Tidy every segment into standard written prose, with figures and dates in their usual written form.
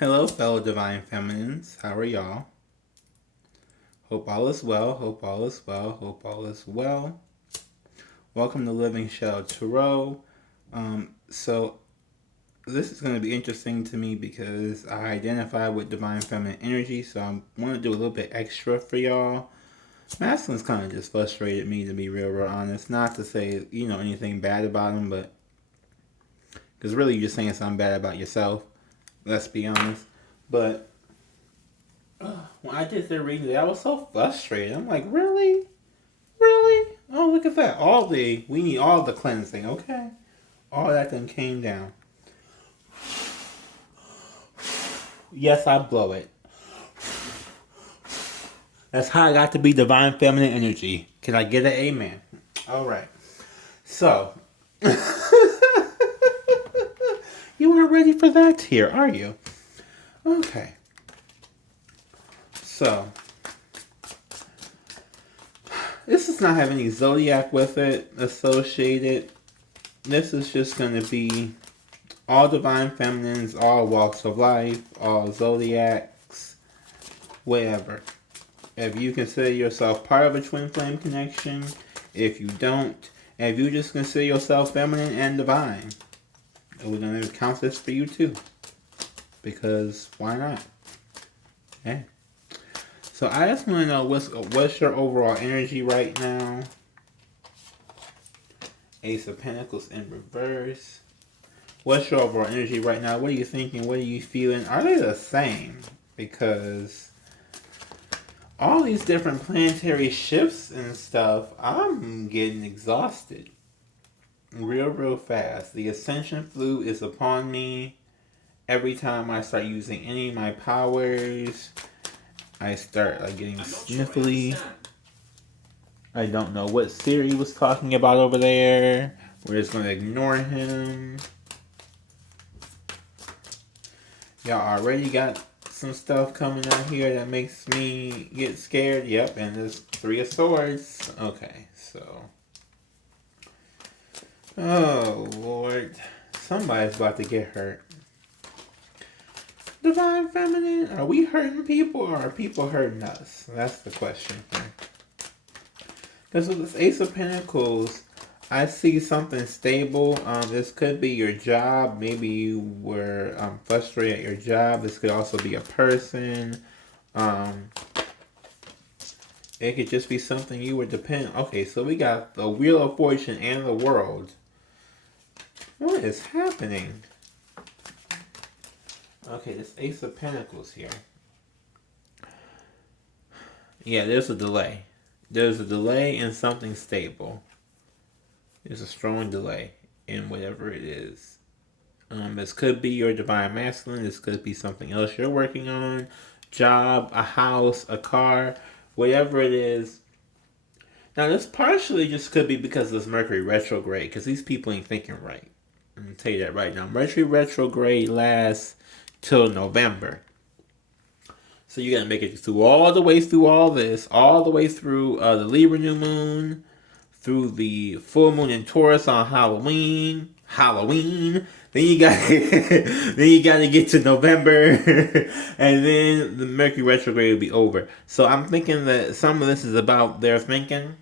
Hello, fellow divine feminines. How are y'all? Hope all is well. Hope all is well. Hope all is well. Welcome to Living Shell Tarot. So this is going to be interesting to me because I identify with divine feminine energy, so I want to do a little bit extra for y'all. Masculine's kind of just frustrated me, to be real honest. Not to say anything bad about him, but because really you're just saying something bad about yourself. Let's be honest. But when I did their reading today, I was so frustrated. I'm like, really? Really? Oh, look at that. We need all the cleansing, okay? All that then came down. Yes, I blow it. That's how I got to be divine feminine energy. Can I get an amen? Alright. So, you weren't ready for that here, are you? Okay. So, this does not have any Zodiac with it associated. This is just going to be all divine feminines, all walks of life, all Zodiacs, whatever. If you consider yourself part of a twin flame connection, if you don't, and if you just consider yourself feminine and divine, we're going to count this for you too. Because why not? Yeah. So I just want to know what's your overall energy right now. Ace of Pentacles in reverse. What's your overall energy right now? What are you thinking? What are you feeling? Are they the same? Because all these different planetary shifts and stuff, I'm getting exhausted. Real fast. The Ascension flu is upon me. Every time I start using any of my powers, I start getting sniffly. I don't know what Siri was talking about over there. We're just going to ignore him. Y'all already got some stuff coming out here that makes me get scared. Yep, and there's 3 of Swords. Okay, so. Oh, Lord. Somebody's about to get hurt. Divine Feminine, are we hurting people or are people hurting us? That's the question here. Because with this Ace of Pentacles, I see something stable. This could be your job. Maybe you were frustrated at your job. This could also be a person. It could just be something you were dependent. Okay, so we got the Wheel of Fortune and the World. What is happening? Okay, this Ace of Pentacles here. Yeah, there's a delay. There's a delay in something stable. There's a strong delay in whatever it is. This could be your divine masculine. This could be something else you're working on. Job, a house, a car, whatever it is. Now, this partially just could be because of this Mercury retrograde, because these people ain't thinking right. I'm going to tell you that right now. Mercury retrograde lasts till November. So you got to make it all the way through all this, all the way through the Libra new moon, through the full moon in Taurus on Halloween. Then you got to get to November, and then the Mercury retrograde will be over. So I'm thinking that some of this is about their thinking.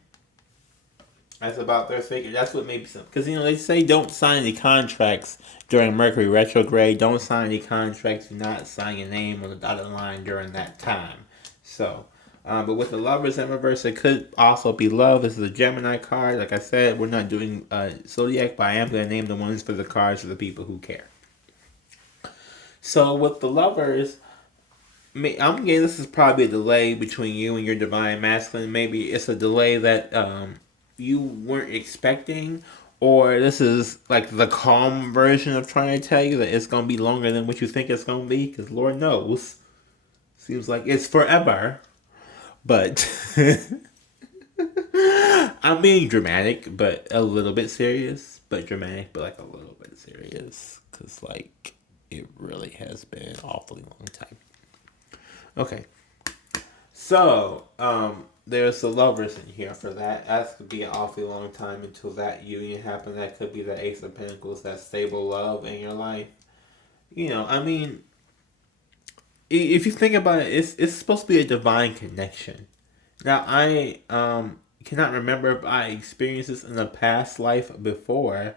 That's about their thinking. That's what maybe some, because they say don't sign any contracts during Mercury retrograde. Don't sign any contracts. Do not sign your name on the dotted line during that time. So. But with the Lovers in reverse, it could also be love. This is a Gemini card. Like I said, we're not doing Zodiac, but I am going to name the ones for the cards for the people who care. So with the Lovers, I'm getting this is probably a delay between you and your divine masculine. Maybe it's a delay that you weren't expecting, or this is like the calm version of trying to tell you that it's going to be longer than what you think it's going to be, because Lord knows, seems like it's forever. But I'm being dramatic, but a little bit serious. But dramatic, but a little bit serious. Because, it really has been an awfully long time. Okay. So, there's the Lovers in here for that. That could be an awfully long time until that union happens. That could be the Ace of Pentacles, that stable love in your life. if you think about it, it's supposed to be a divine connection. Now, I cannot remember if I experienced this in a past life before.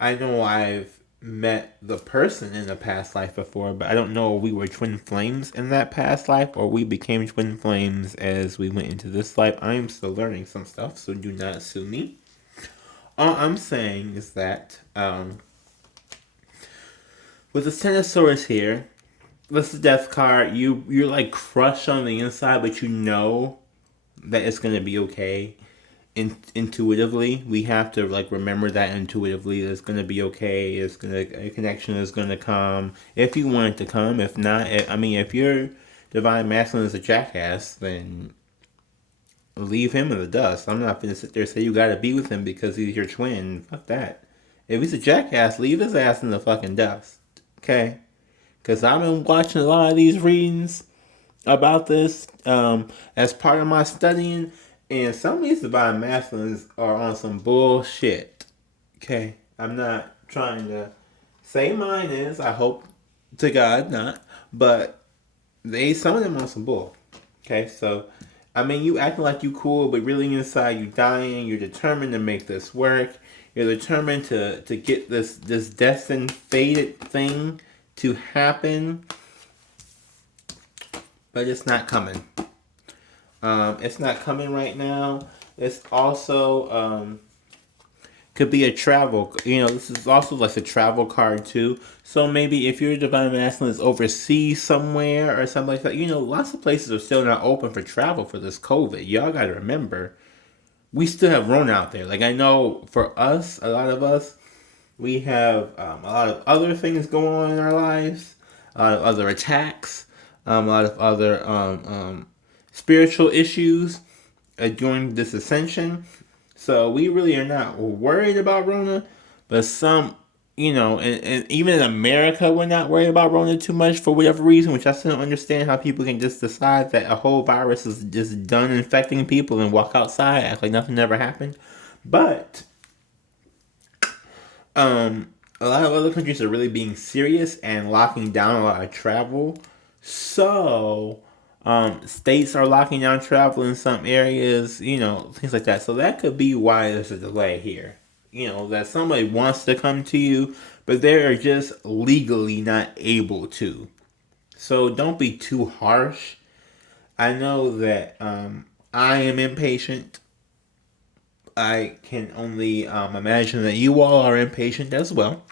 I know I've met the person in a past life before, but I don't know if we were twin flames in that past life or we became twin flames as we went into this life. I'm still learning some stuff, so do not sue me. All I'm saying is that with the Ten of Swords here, this is the Death card. You're like crushed on the inside, but you know that it's gonna be okay. Intuitively, we have to like remember that intuitively. It's gonna be okay. A connection is gonna come if you want it to come. If not, if your divine masculine is a jackass, then leave him in the dust. I'm not gonna sit there and say you gotta be with him because he's your twin. Fuck that. If he's a jackass, leave his ass in the fucking dust. Okay? Because I've been watching a lot of these readings about this as part of my studying, and some of these divine masculines are on some bullshit. Okay? I'm not trying to say mine is. I hope to God not. But some of them on some bull. Okay? So, you acting like you cool, but really inside you dying. You're determined to make this work. You're determined to get this destined, fated thing to happen, but it's not coming. It's not coming right now. It's also could be a travel. This is also like a travel card too. So maybe if your divine masculine is overseas somewhere or something like that, lots of places are still not open for travel for this COVID. Y'all got to remember, we still have Rona out there. Like I know for us, a lot of us, we have a lot of other things going on in our lives, a lot of other attacks, a lot of other spiritual issues during this ascension. So we really are not worried about Rona, but some, and even in America, we're not worried about Rona too much for whatever reason, which I still don't understand how people can just decide that a whole virus is just done infecting people and walk outside, act like nothing ever happened. But a lot of other countries are really being serious and locking down a lot of travel. So, states are locking down travel in some areas, things like that. So that could be why there's a delay here. That somebody wants to come to you, but they're just legally not able to. So don't be too harsh. I know that I am impatient. I can only imagine that you all are impatient as well.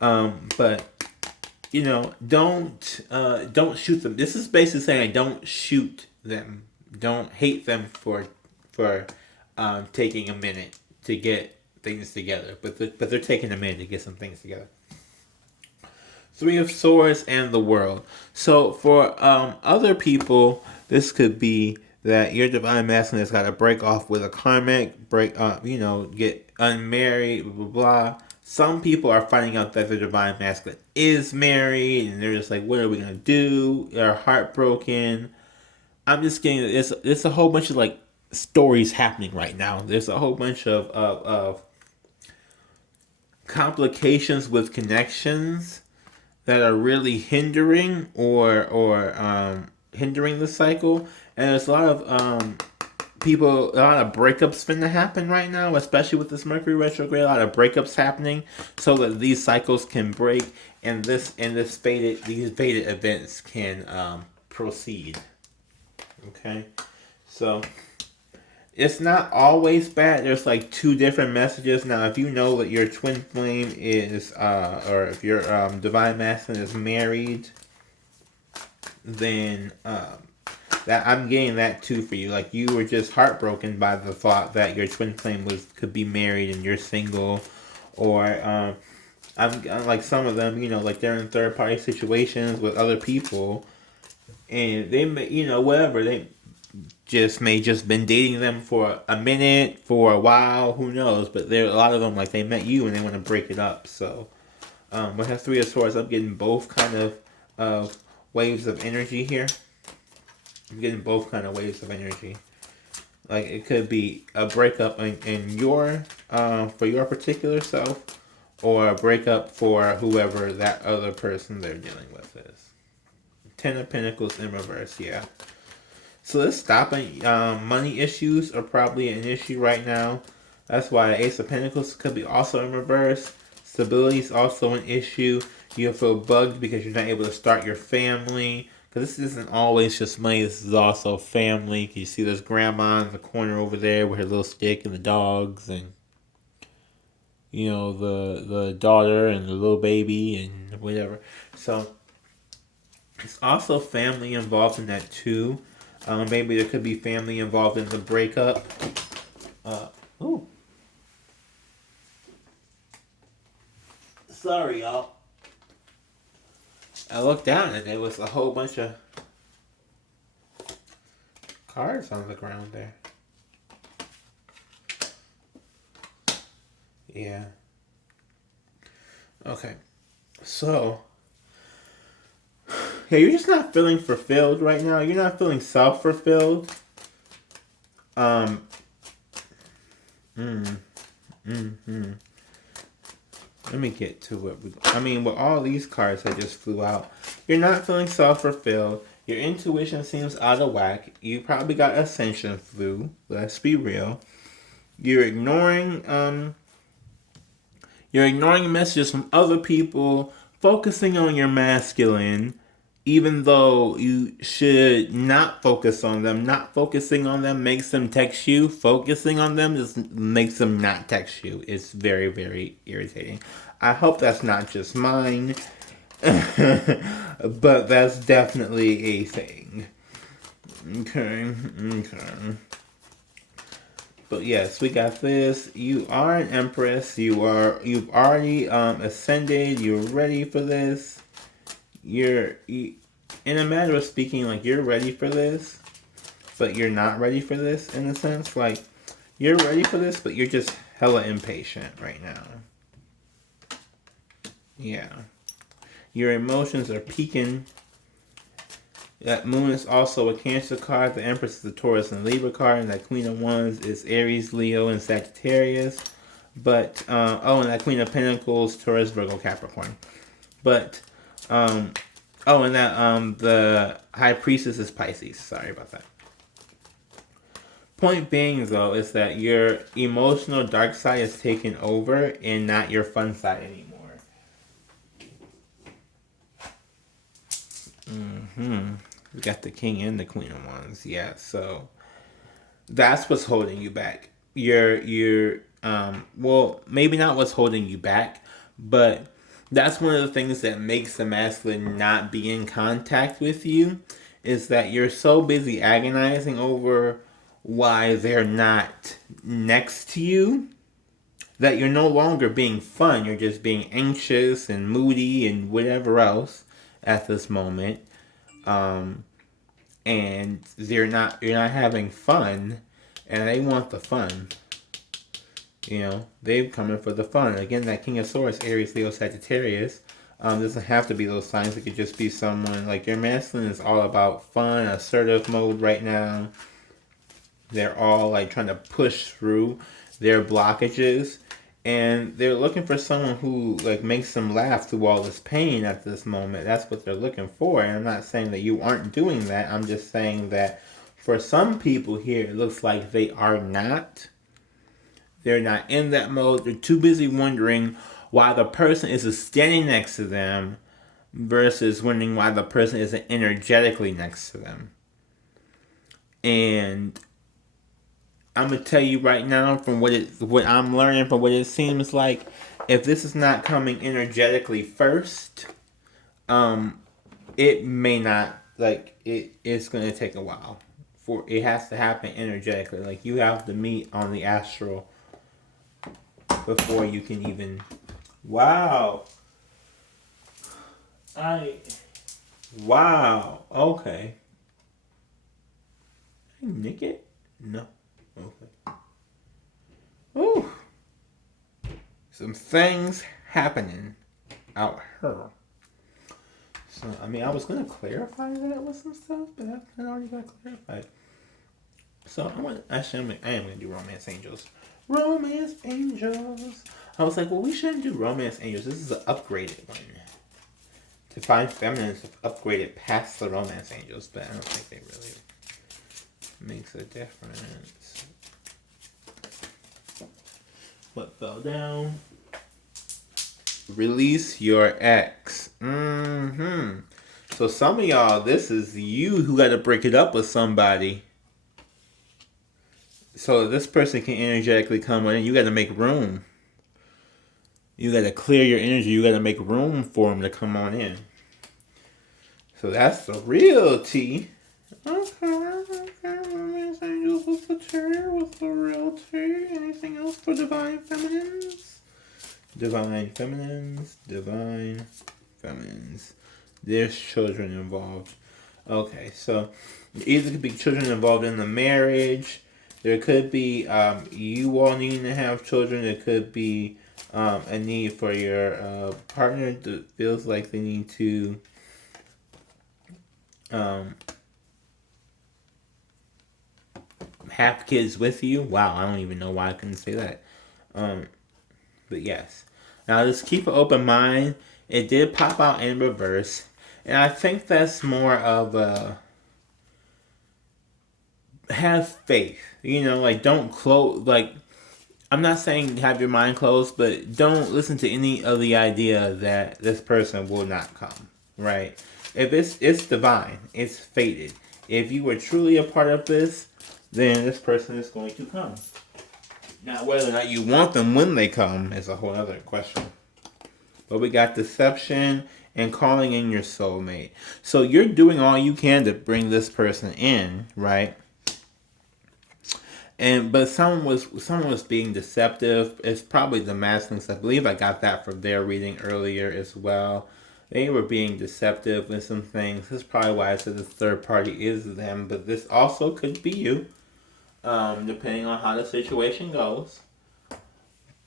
But don't shoot them. This is basically saying don't shoot them. Don't hate them for taking a minute to get things together. But they're taking a minute to get some things together. Three of Swords and the World. So for other people, this could be that your divine masculine has got to break off with a karmic, get unmarried, blah, blah, blah. Some people are finding out that their divine masculine is married, and they're just like, what are we going to do? They're heartbroken. I'm just getting, it's a whole bunch of, like, stories happening right now. There's a whole bunch of complications with connections that are really hindering or hindering the cycle. And there's a lot of a lot of breakups finna happen right now, especially with this Mercury retrograde. A lot of breakups happening so that these cycles can break and these fated events can proceed. Okay, so it's not always bad. There's like two different messages. Now, if you know that your twin flame is, or if your divine masculine is married, then that I'm getting that too for you. Like you were just heartbroken by the thought that your twin flame could be married and you're single, or I'm like some of them, like they're in third party situations with other people, and they may, whatever they may just been dating them for a minute, for a while, who knows? But there a lot of them like they met you and they want to break it up. So we have Three of Swords. I'm getting both kind of waves of energy here. I'm getting both kind of waves of energy. Like it could be a breakup in your for your particular self, or a breakup for whoever that other person they're dealing with is. Ten of Pentacles in reverse, yeah. So this stopping money issues are probably an issue right now. That's why the Ace of Pentacles could be also in reverse. Stability is also an issue. You feel bugged because you're not able to start your family. Because this isn't always just money. This is also family. You see this grandma in the corner over there with her little stick and the dogs. And, you know, the daughter and the little baby and whatever. So, it's also family involved in that too. Maybe there could be family involved in the breakup. Ooh. Sorry, y'all. I looked down and there was a whole bunch of cards on the ground there. Yeah. Okay. So, yeah, you're just not feeling fulfilled right now. You're not feeling self-fulfilled. Let me get to it. With all these cards that just flew out, you're not feeling self-fulfilled. Your intuition seems out of whack. You probably got ascension flu. Let's be real. You're ignoring messages from other people, focusing on your masculine, even though you should not focus on them. Not focusing on them makes them text you. Focusing on them just makes them not text you. It's very, very irritating. I hope that's not just mine. But that's definitely a thing. Okay. But yes, we got this. You are an empress. You've already ascended. You're ready for this. In a matter of speaking, like, you're ready for this, but you're not ready for this, in a sense. Like, you're ready for this, but you're just hella impatient right now. Yeah. Your emotions are peaking. That moon is also a Cancer card. The Empress is a Taurus and Libra card. And that Queen of Wands is Aries, Leo, and Sagittarius. But, and that Queen of Pentacles, Taurus, Virgo, Capricorn. But, and that, the High Priestess is Pisces. Sorry about that. Point being, though, is that your emotional dark side is taken over and not your fun side anymore. We got the King and the Queen of Wands. Yeah, so that's what's holding you back. You're maybe not what's holding you back, but that's one of the things that makes the masculine not be in contact with you, is that you're so busy agonizing over why they're not next to you that you're no longer being fun. You're just being anxious and moody and whatever else at this moment. And you're not having fun, and they want the fun. You know, they're coming for the fun. Again, that King of Swords, Aries, Leo, Sagittarius, doesn't have to be those signs. It could just be someone, like, your masculine is all about fun, assertive mode right now. They're all, like, trying to push through their blockages. And they're looking for someone who, like, makes them laugh through all this pain at this moment. That's what they're looking for. And I'm not saying that you aren't doing that. I'm just saying that for some people here, it looks like they are not. They're not in that mode. They're too busy wondering why the person isn't standing next to them versus wondering why the person isn't energetically next to them. And I'm going to tell you right now, from what I'm learning, from what it seems like, if this is not coming energetically first, it may not, like, it's going to take a while. It has to happen energetically. Like, you have to meet on the astral before you can even... Wow. Wow. Okay. Did I nick it? No. Okay. Ooh. Some things happening out here. So, I mean, I was going to clarify that with some stuff, but I already got clarified. So, I am going to do Romance Angels. Romance Angels. I was like, well, we shouldn't do Romance Angels. This is an upgraded one. Divine feminines have upgraded past the romance angels, but I don't think they really makes a difference. What fell down? Release your ex. So some of y'all, this is you who got to break it up with somebody. So this person can energetically come in. You got to make room. You got to clear your energy. You got to make room for them to come on in. So that's the real tea. Okay. Angels, what's the tea? What's the real tea? Anything else for divine feminines? Divine feminines. Divine feminines. There's children involved. Okay, so either could be children involved in the marriage. There could be you all needing to have children. There could be a need for your partner that feels like they need to have kids with you. Wow, I don't even know why I couldn't say that. But yes. Now just keep an open mind. It did pop out in reverse. And I think that's more of a have faith. You know, like don't close, like I'm not saying have your mind closed, but don't listen to any of the idea that this person will not come, right? If it's divine, it's fated. If you were truly a part of this, then this person is going to come. Now, whether or not you want them when they come is a whole other question. But we got deception and calling in your soulmate. So you're doing all you can to bring this person in, right? But someone was being deceptive. It's probably the masculines. I believe I got that from their reading earlier as well. They were being deceptive with some things. This is probably why I said the third party is them. But this also could be you, depending on how the situation goes.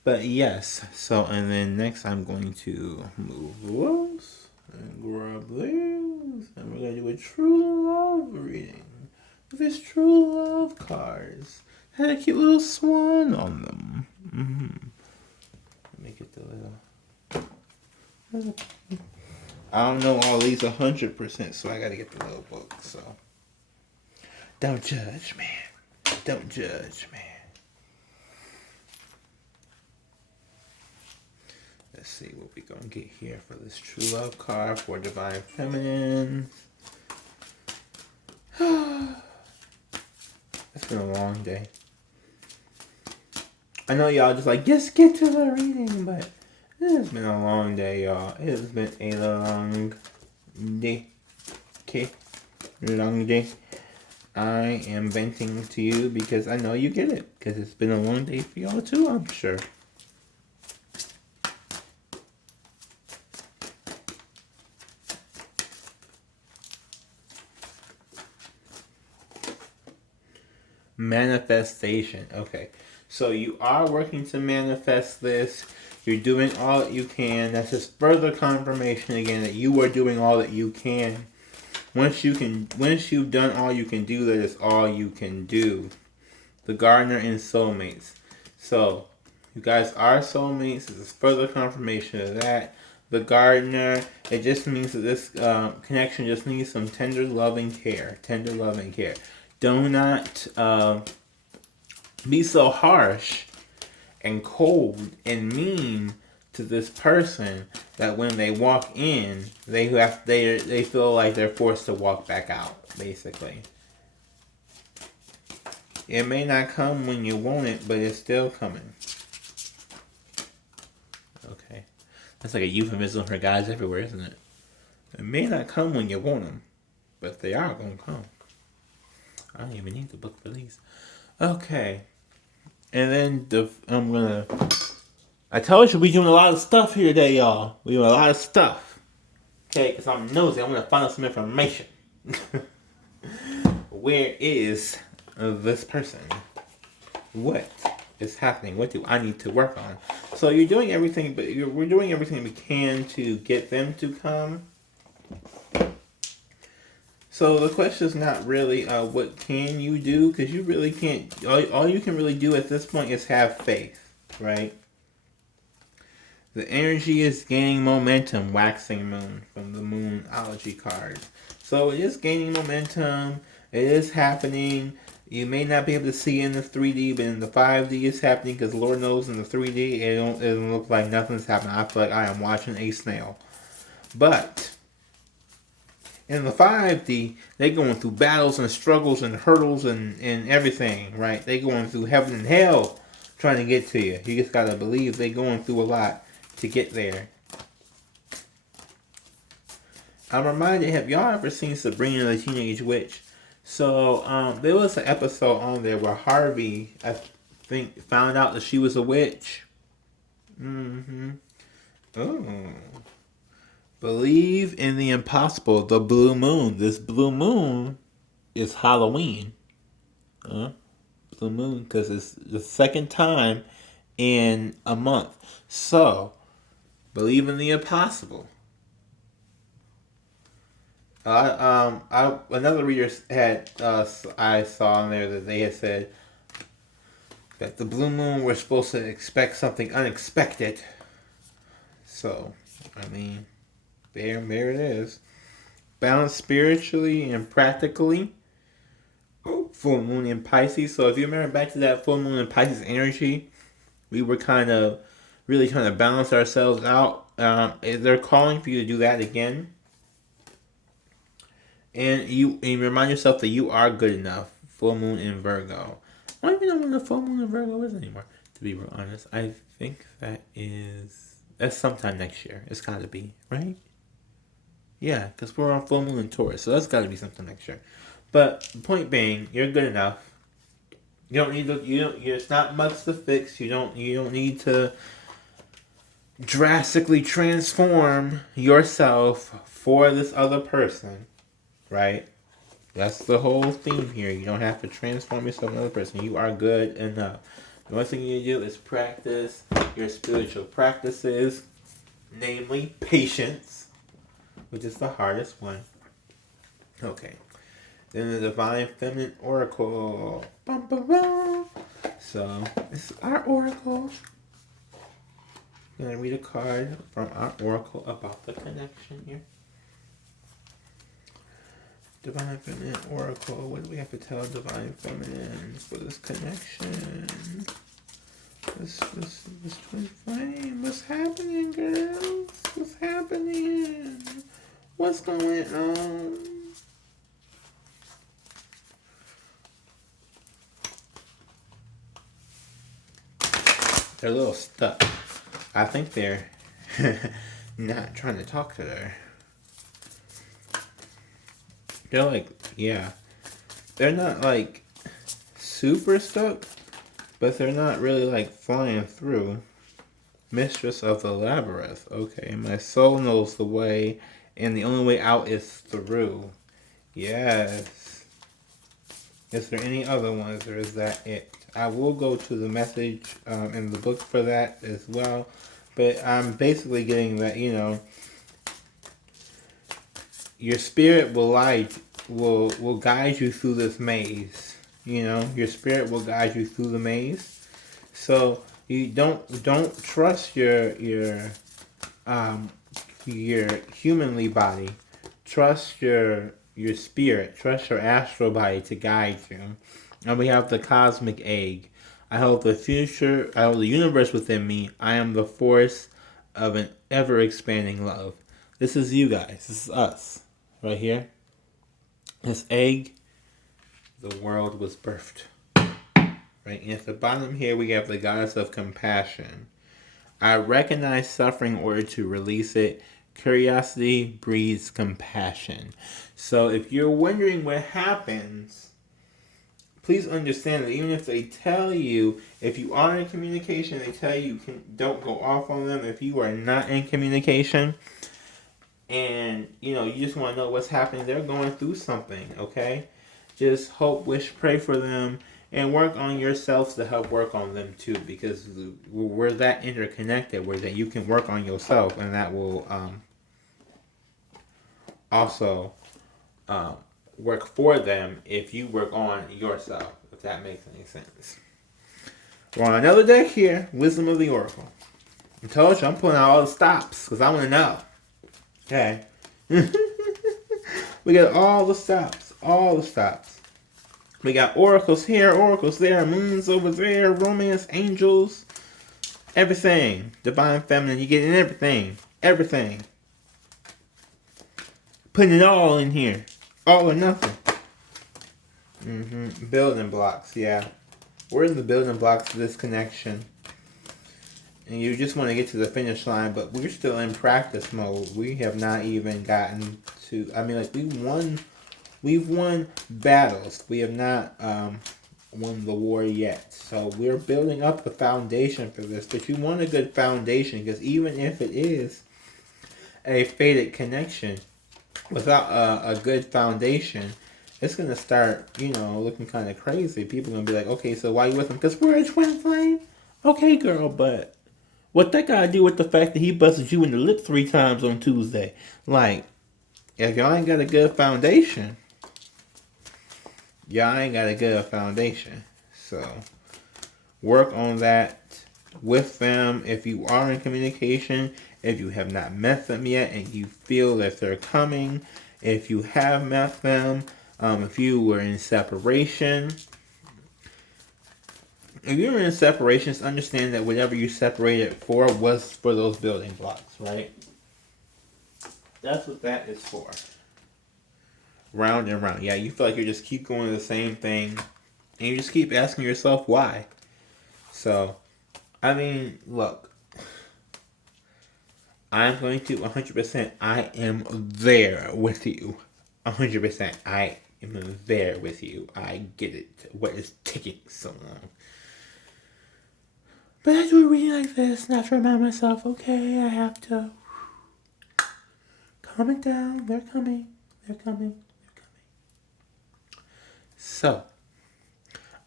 But yes, so and then next I'm going to move those and grab these, and we're going to do a true love reading with these true love cards. Had a cute little swan on them. Let me get the little. I don't know all these 100%, so I got to get the little book. So don't judge, man. Don't judge, man. Let's see what we're going to get here for this true love card for divine feminine. It's been a long day. I know y'all just like, just get to the reading, but it has been a long day, y'all. It has been a long day. Okay? Long day. I am venting to you because I know you get it. Because it's been a long day for y'all too, I'm sure. Manifestation. Okay. So you are working to manifest this. You're doing all that you can. That's just further confirmation again that you are doing all that you can. Once you've done all you can do, that is all you can do. The gardener and soulmates. So you guys are soulmates. This is further confirmation of that. The gardener, it just means that this connection just needs some tender loving care. Tender loving care. Do not be so harsh and cold and mean to this person that when they walk in, they feel like they're forced to walk back out, basically. It may not come when you want it, but it's still coming. Okay. That's like a euphemism for guys everywhere, isn't it? It may not come when you want them, but they are going to come. I don't even need the book for these. Okay. And then I told you we're doing a lot of stuff here today, y'all. We're doing a lot of stuff. Okay, because I'm nosy. I'm going to find out some information. Where is this person? What is happening? What do I need to work on? So you're doing everything, but we're doing everything we can to get them to come. So the question is not really what can you do, because you really can't. All you can really do at this point is have faith, right? The energy is gaining momentum, waxing moon, from the Moonology cards. So it is gaining momentum. It is happening. You may not be able to see in the 3D, but in the 5D it's happening, because Lord knows in the 3D it doesn't look like nothing's happening. I feel like I am watching a snail. But in the 5D, they're going through battles and struggles and hurdles and everything, right? They're going through heaven and hell trying to get to you. You just got to believe they're going through a lot to get there. I'm reminded, have y'all ever seen Sabrina the Teenage Witch? So, there was an episode on there where Harvey, I think, found out that she was a witch. Oh. Believe in the impossible, the blue moon. This blue moon is Halloween. Blue moon, because it's the second time in a month. So, believe in the impossible. Another reader had I saw in there that they had said that the blue moon, we're supposed to expect something unexpected. So, I mean, there it is. Balanced spiritually and practically. Full moon in Pisces. So if you remember back to that full moon in Pisces energy, we were kind of really trying to balance ourselves out. They're calling for you to do that again. And you remind yourself that you are good enough. Full moon in Virgo. I don't even know when the full moon in Virgo is anymore, to be real honest. I think that's sometime next year. It's got to be, right? Yeah, because we're on full moon in Taurus, so that's got to be sometime next year. But the point being, you're good enough. You don't need to. It's not much to fix. You don't need to drastically transform yourself for this other person, right? That's the whole theme here. You don't have to transform yourself into another person. You are good enough. The only thing you do is practice your spiritual practices, namely patience, which is the hardest one. Okay. Then the Divine Feminine Oracle. Bum, bum, bum. So, this is our Oracle. I'm going to read a card from our Oracle about the connection here. Divine Feminine Oracle. What do we have to tell Divine Feminine for this connection? This twin flame. What's happening, girls? What's happening? What's going on? They're a little stuck. I think they're not trying to talk to her. They're like, yeah. They're not like super stuck, but they're not really like flying through. Mistress of the Labyrinth. Okay, my soul knows the way, and the only way out is through. Yes. Is there any other ones, or is that it? I will go to the message in the book for that as well. But I'm basically getting that, your spirit will guide you through this maze. Your spirit will guide you through the maze. So you don't trust your humanly body. Trust your spirit. Trust your astral body to guide you. And we have the cosmic egg. I hold the future. I hold the universe within me. I am the force of an ever-expanding love. This is you guys. This is us. Right here. This egg, the world was birthed. Right? And at the bottom here, we have the goddess of compassion. I recognize suffering in order to release it. Curiosity breeds compassion. So if you're wondering what happens, please understand that even if they tell you, if you are in communication, they tell you don't go off on them. If you are not in communication, and you just want to know what's happening, they're going through something, okay? Just hope, wish, pray for them, and work on yourselves to help work on them too, because we're that interconnected where that you can work on yourself, and that will also work for them if you work on yourself, if that makes any sense. We're on another deck here, Wisdom of the Oracle. I told you I'm putting out all the stops because I want to know. Okay. We got all the stops. All the stops. We got oracles here, oracles there, moons over there, romance, angels, everything. Divine feminine, you're getting everything. Everything. Putting it all in here. All or nothing. Building blocks, yeah. We're in the building blocks of this connection. And you just want to get to the finish line, but we're still in practice mode. We have not even gotten to, I mean, like, we've won battles. We have not won the war yet. So we're building up the foundation for this. But you want a good foundation, because even if it is a fated connection, without a good foundation, it's going to start, looking kind of crazy. People are going to be like, okay, so why you with him? Because we're a twin flame? Okay, girl, but what that got to do with the fact that he busted you in the lip 3 times on Tuesday? Like, if y'all ain't got a good foundation, So, work on that with them. If you are in communication, if you have not met them yet and you feel that they're coming, if you have met them, if you were in separation, if you're in separations, understand that whatever you separated for was for those building blocks, right? That's what that is for. Round and round. Yeah, you feel like you just keep going to the same thing, and you just keep asking yourself why. So, I mean, look. I'm going to 100%, I am there with you. 100%, I am there with you. I get it. What is taking so long? But I do a reading like this, and I have to remind myself, okay, I have to calm it down. They're coming. So,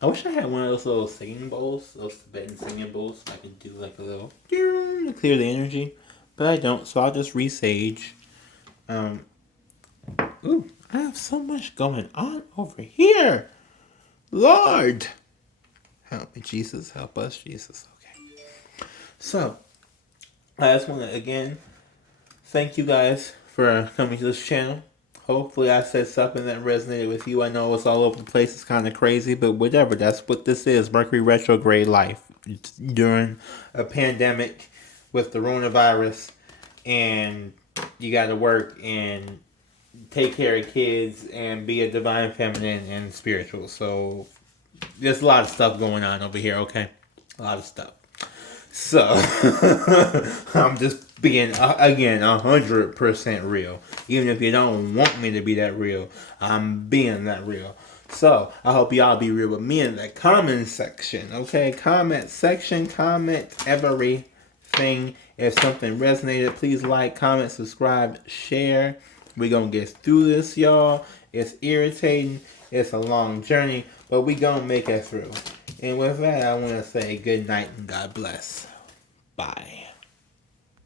I wish I had one of those little singing bowls, those Tibetan singing bowls, so I could do like a little to clear the energy. But I don't, so I'll just resage. Ooh, I have so much going on over here. Lord! Help me, Jesus. Help us, Jesus. Okay. So, I just want to, again, thank you guys for coming to this channel. Hopefully I said something that resonated with you. I know it's all over the place. It's kind of crazy, but whatever. That's what this is. Mercury retrograde life. It's during a pandemic with the coronavirus. And you got to work and take care of kids and be a divine feminine and spiritual. So there's a lot of stuff going on over here, okay? A lot of stuff. So, I'm just being, again, 100% real. Even if you don't want me to be that real, I'm being that real. So, I hope y'all be real with me in the comment section, okay? Comment section, comment everything. If something resonated, please like, comment, subscribe, share. We're going to get through this, y'all. It's irritating. It's a long journey, but we're going to make it through. And with that, I want to say good night and God bless. Bye.